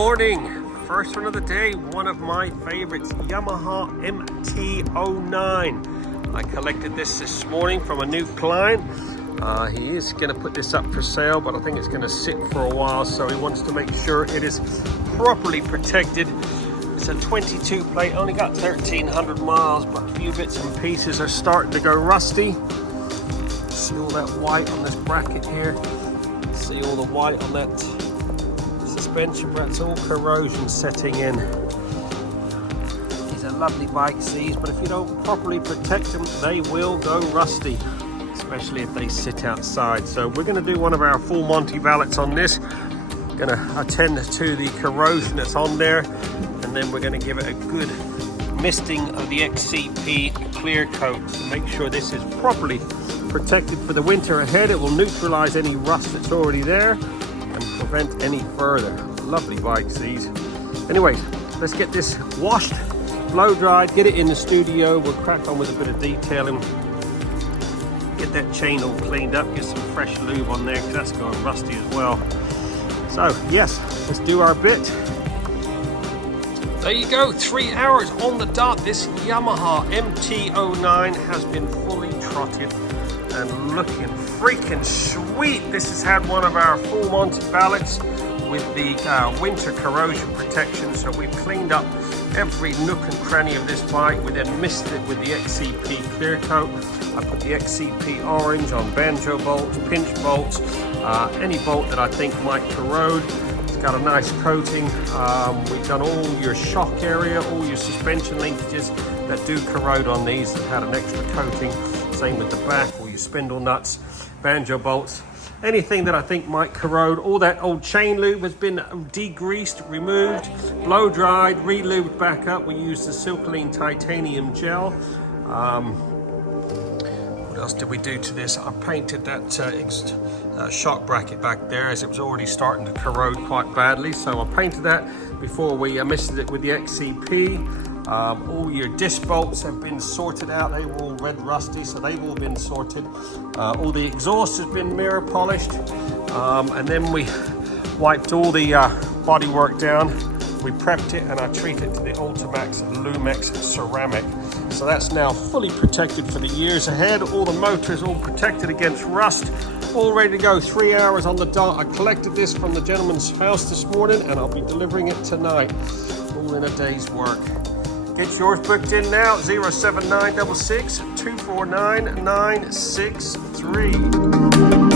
morning. First one of the day, one of my favorites, Yamaha MT09. I collected this morning from a new client. He is going to put this up for sale, but I think it's going to sit for a while, so he wants to make sure it is properly protected. It's a 22 plate, only got 1,300 miles, but a few bits and pieces are starting to go rusty. See all that white on this bracket here? See all the white on that suspension, but it's all corrosion setting in. These are lovely bikes, these, but if you don't properly protect them, they will go rusty, especially if they sit outside. So we're going to do one of our full Monty valets on this. Going to attend to the corrosion that's on there, and then we're going to give it a good misting of the XCP clear coat to make sure this is properly protected for the winter ahead. It will neutralize any rust that's already there and prevent any further. Lovely bikes, these. Anyways, let's get this washed, blow dried, get it in the studio. We'll crack on with a bit of detailing, get that chain all cleaned up, get some fresh lube on there because that's going rusty as well. So yes, let's do our bit. There you go, 3 hours on the dot. This Yamaha MT09 has been fully trotted and looking freaking sweet. This has had one of our full Monty valets with the winter corrosion protection. So we've cleaned up every nook and cranny of this bike. We then misted it with the XCP clear coat. I put the XCP orange on banjo bolts, pinch bolts, any bolt that I think might corrode. It's got a nice coating. We've done all your shock area, all your suspension linkages that do corrode on these that had an extra coating. Same with the back, all your spindle nuts, banjo bolts, anything that I think might corrode. All that old chain lube has been degreased, removed, blow dried, re-lubed back up. We used the Silcoline titanium gel. What else did we do to this? I painted that shock bracket back there, as it was already starting to corrode quite badly. So I painted that before we misted it with the XCP. All your disc bolts have been sorted out. They were all red rusty, so they've all been sorted. All the exhaust has been mirror polished, and then we wiped all the bodywork down. We prepped it and I treated it to the Ultimax Lumex ceramic. So that's now fully protected for the years ahead. All the motors all protected against rust, all ready to go. 3 hours on the dot. I collected this from the gentleman's house this morning and I'll be delivering it tonight. All in a day's work. Get yours booked in now, 07966 249 963.